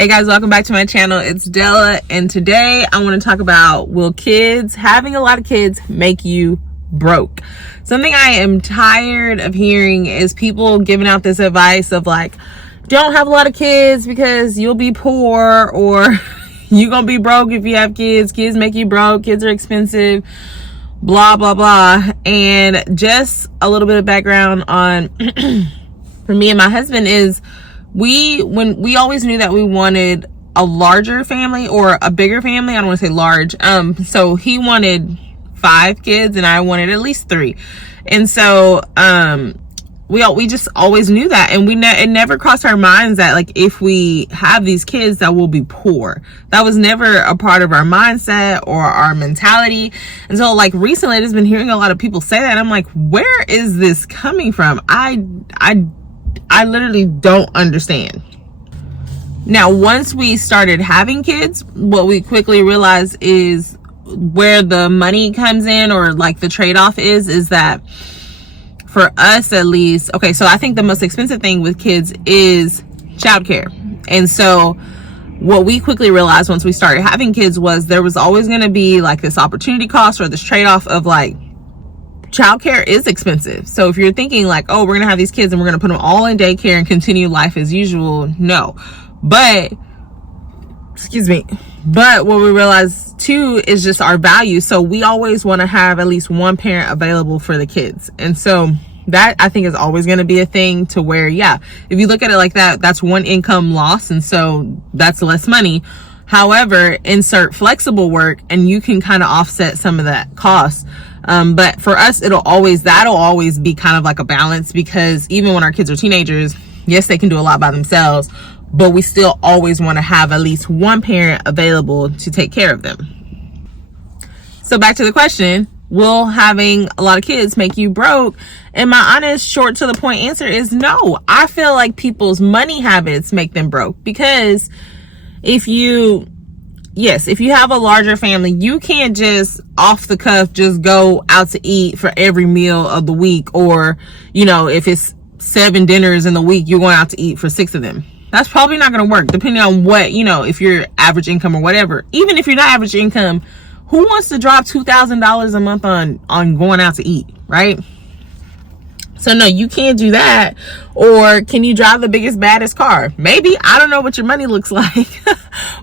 Hey guys, welcome back to my channel. It's Della, and today I want to talk about, will having a lot of kids make you broke? Something I am tired of hearing is people giving out this advice of like, don't have a lot of kids because you'll be poor, or you're gonna be broke if you have kids. Kids make you broke. Kids are expensive, blah blah blah. And just a little bit of background on for me and my husband is we always knew that we wanted a larger family or a bigger family. I don't want to say large. So he wanted 5 kids and I wanted at least 3. And so we just always knew that, and it never crossed our minds that like if we have these kids that we'll be poor. That was never a part of our mindset or our mentality. And so like recently I've just been hearing a lot of people say that, and I'm like, where is this coming from? I literally don't understand. Now, once we started having kids, what we quickly realized is where the money comes in, or like the trade-off is that for us at least, okay, so I think the most expensive thing with kids is childcare. And so what we quickly realized once we started having kids was there was always going to be like this opportunity cost or this trade-off of like, childcare is expensive. So if you're thinking like, oh, we're gonna have these kids and we're gonna put them all in daycare and continue life as usual, no. But what we realized too is just our value. So we always want to have at least one parent available for the kids. And so that I think is always going to be a thing, to where, yeah, if you look at it like that, that's one income loss, and so that's less money. However, insert flexible work and you can kind of offset some of that cost. But for us, that'll always be kind of like a balance, because even when our kids are teenagers, yes, they can do a lot by themselves, but we still always want to have at least one parent available to take care of them. So back to the question, will having a lot of kids make you broke? And my honest, short to the point answer is no. I feel like people's money habits make them broke, because if you have a larger family, you can't just off the cuff just go out to eat for every meal of the week. Or, if it's 7 dinners in the week, you're going out to eat for 6 of them. That's probably not going to work, depending on what, if you're average income or whatever. Even if you're not average income, who wants to drop $2,000 a month on going out to eat, right? So no, you can't do that. Or can you drive the biggest, baddest car? Maybe. I don't know what your money looks like.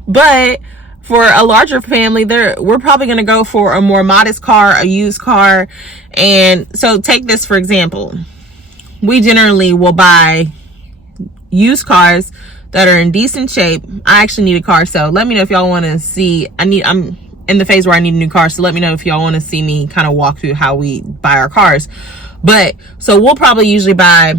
But for a larger family, we're probably going to go for a more modest car, a used car. And so take this for example. We generally will buy used cars that are in decent shape. I actually need a car, so let me know if y'all want to see. I'm in the phase where I need a new car, so let me know if y'all want to see me kind of walk through how we buy our cars. But so we'll probably usually buy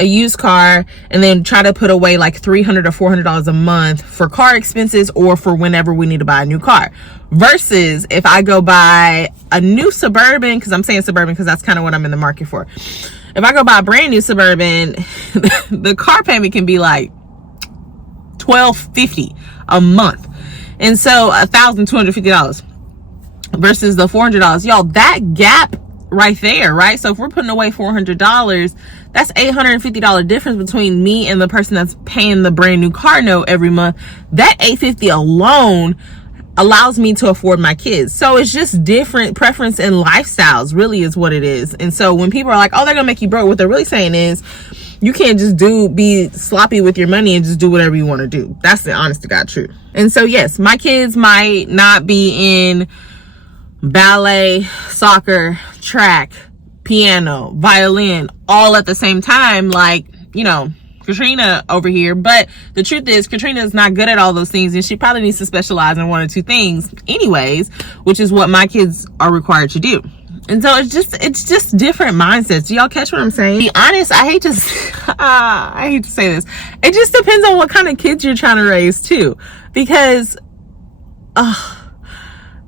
a used car and then try to put away like $300 or $400 a month for car expenses, or for whenever we need to buy a new car. Versus if I go buy a new Suburban, because I'm saying Suburban because that's kind of what I'm in the market for. If I go buy a brand new Suburban, the car payment can be like $1,250 a month. And so $1,250 versus the $400. Y'all, that gap right there, right? So if we're putting away $400, that's $850 difference between me and the person that's paying the brand new car note every month. That $850 alone allows me to afford my kids. So it's just different preference and lifestyles, really, is what it is. And so when people are like, oh, they're gonna make you broke, what they're really saying is you can't just be sloppy with your money and just do whatever you want to do. That's the honest to God truth. And so yes, my kids might not be in ballet, soccer, track, piano, violin, all at the same time, like, Katrina over here. But the truth is, Katrina is not good at all those things, and she probably needs to specialize in 1 or 2 things anyways, which is what my kids are required to do. And so it's just different mindsets. Do y'all catch what I'm saying? Be honest, I hate to say this. It just depends on what kind of kids you're trying to raise too. Because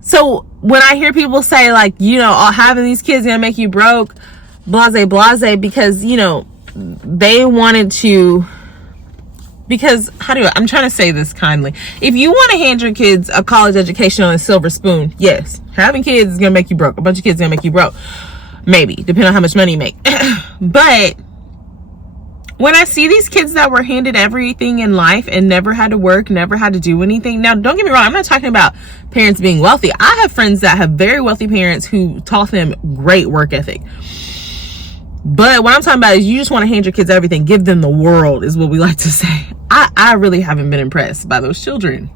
so when I hear people say like, having these kids gonna make you broke, blase, because, they wanted to, because I'm trying to say this kindly. If you want to hand your kids a college education on a silver spoon, yes, having kids is going to make you broke. A bunch of kids is going to make you broke. Maybe, depending on how much money you make. But When I see these kids that were handed everything in life and never had to work, never had to do anything. Now, don't get me wrong. I'm not talking about parents being wealthy. I have friends that have very wealthy parents who taught them great work ethic. But what I'm talking about is you just want to hand your kids everything. Give them the world is what we like to say. I really haven't been impressed by those children.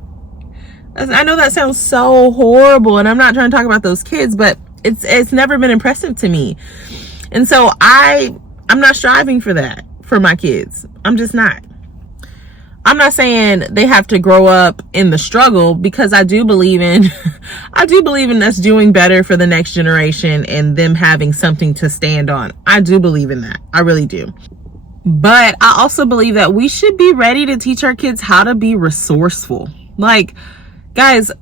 I know that sounds so horrible, and I'm not trying to talk about those kids, but it's never been impressive to me. And so I'm not striving for that for my kids. I'm just not. I'm not saying they have to grow up in the struggle, because I do believe in us doing better for the next generation and them having something to stand on. I do believe in that. I really do. But I also believe that we should be ready to teach our kids how to be resourceful. Like, guys,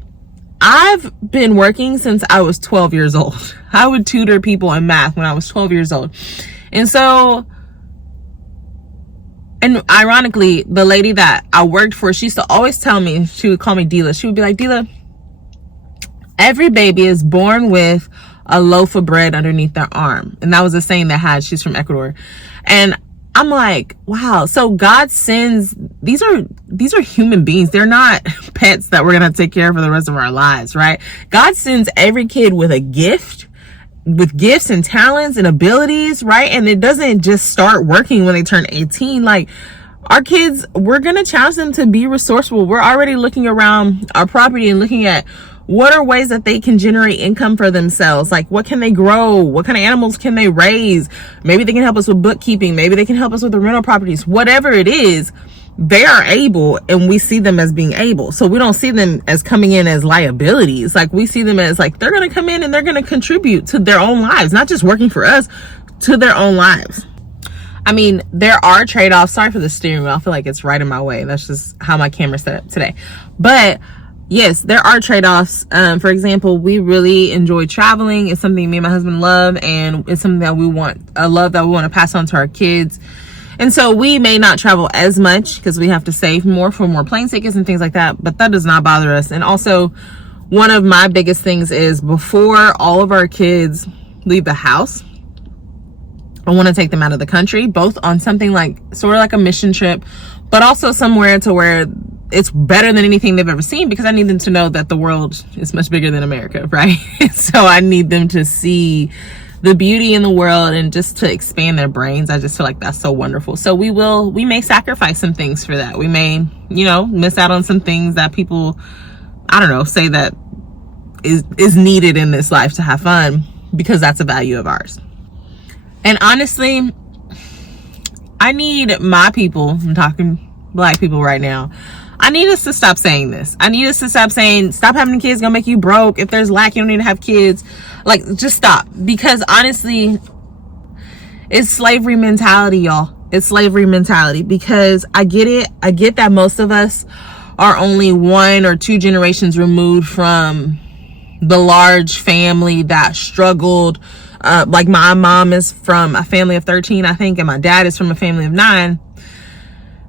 I've been working since I was 12 years old. I would tutor people in math when I was 12 years old. And so, and ironically, the lady that I worked for, she used to always tell me, she would call me Dila. She would be like, Dila, every baby is born with a loaf of bread underneath their arm. And that was a saying she's from Ecuador. And I'm like, wow. So God sends, these are human beings. They're not pets that we're going to take care of for the rest of our lives, right? God sends every kid with a gift, with gifts and talents and abilities, right? And it doesn't just start working when they turn 18. Like, our kids, we're going to challenge them to be resourceful. We're already looking around our property and looking at what are ways that they can generate income for themselves. Like, what can they grow? What kind of animals can they raise? Maybe they can help us with bookkeeping. Maybe they can help us with the rental properties. Whatever it is, they are able, and we see them as being able. So we don't see them as coming in as liabilities. Like, we see them as like, they're going to come in and they're going to contribute to their own lives, not just working for us, to their own lives. I mean, there are trade-offs. Sorry for the steering wheel. I feel like it's right in my way. That's just how my camera's set up today. But yes, there are trade-offs. For example, we really enjoy traveling. It's something me and my husband love, and it's something that we want to pass on to our kids. And so we may not travel as much because we have to save more for more plane tickets and things like that, but that does not bother us. And also, one of my biggest things is, before all of our kids leave the house, I want to take them out of the country, both on something like sort of like a mission trip, but also somewhere to where it's better than anything they've ever seen, because I need them to know that the world is much bigger than America, right? So I need them to see the beauty in the world and just to expand their brains. I just feel like that's so wonderful. So we may sacrifice some things for that. We may, miss out on some things that people, say that is needed in this life to have fun, because that's a value of ours. And honestly, I need my people, I'm talking Black people right now, I need us to stop saying this. I need us to stop saying, stop having kids, gonna make you broke. If there's lack, you don't need to have kids. Like, just stop. Because honestly, it's slavery mentality, y'all. It's slavery mentality. Because I get it. I get that most of us are only 1 or 2 generations removed from the large family that struggled. Like, my mom is from a family of 13, I think, and my dad is from a family of 9.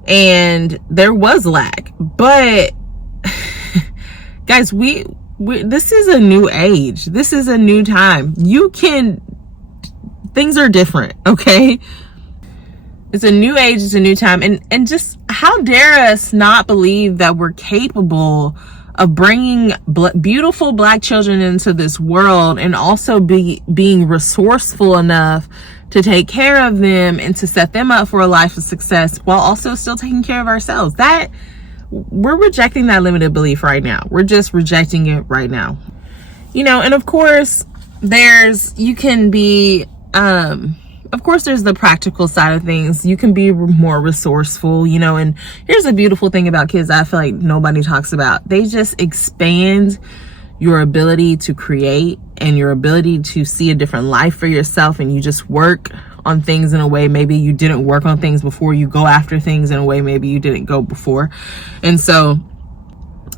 And there was lack. But guys, we this is a new age. This is a new time. Things are different, okay? It's a new age, it's a new time. And just, how dare us not believe that we're capable of bringing beautiful Black children into this world, and also being resourceful enough to take care of them and to set them up for a life of success, while also still taking care of ourselves. That, we're rejecting that limited belief right now. We're just rejecting it right now. And of course, there's the practical side of things. You can be more resourceful, and here's the beautiful thing about kids that I feel like nobody talks about. They just expand your ability to create and your ability to see a different life for yourself, and you just work on things in a way maybe you didn't work on things before. You go after things in a way maybe you didn't go before. And so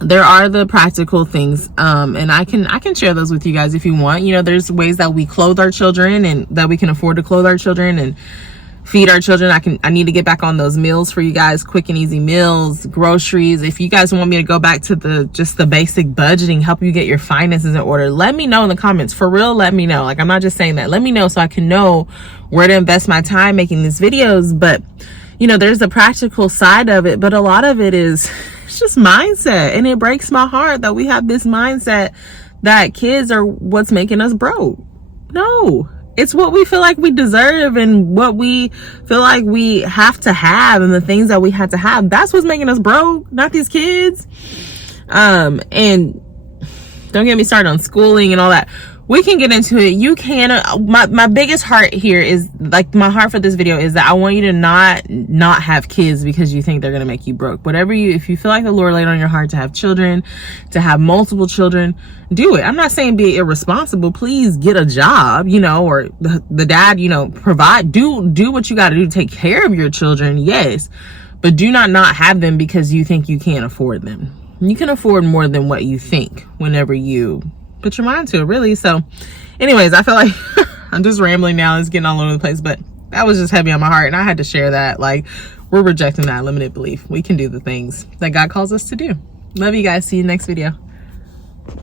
there are the practical things, and I can share those with you guys if you want. There's ways that we clothe our children, and that we can afford to clothe our children and feed our children. I need to get back on those meals for you guys, quick and easy meals, groceries. If you guys want me to go back to the basic budgeting, help you get your finances in order, let me know in the comments. For real, let me know. Like, I'm not just saying that. Let me know so I can know where to invest my time making these videos. But you know, there's the practical side of it, but a lot of it is it's just mindset. And it breaks my heart that we have this mindset that kids are what's making us broke. No, it's what we feel like we deserve and what we feel like we have to have and the things that we had to have. That's what's making us broke, not these kids. And don't get me started on schooling and all that. We can get into it. You can, my biggest heart here is, like, my heart for this video is that I want you to not have kids because you think they're going to make you broke. Whatever if you feel like the Lord laid on your heart to have children, to have multiple children, do it. I'm not saying be irresponsible. Please get a job, you know, or the dad, you know, provide, do what you got to do to take care of your children. Yes. But do not have them because you think you can't afford them. You can afford more than what you think whenever you put your mind to it, really. So anyways, I feel like I'm just rambling now. It's getting all over the place, but that was just heavy on my heart, and I had to share that. Like, we're rejecting that limited belief. We can do the things that God calls us to do. Love you guys. See you next video.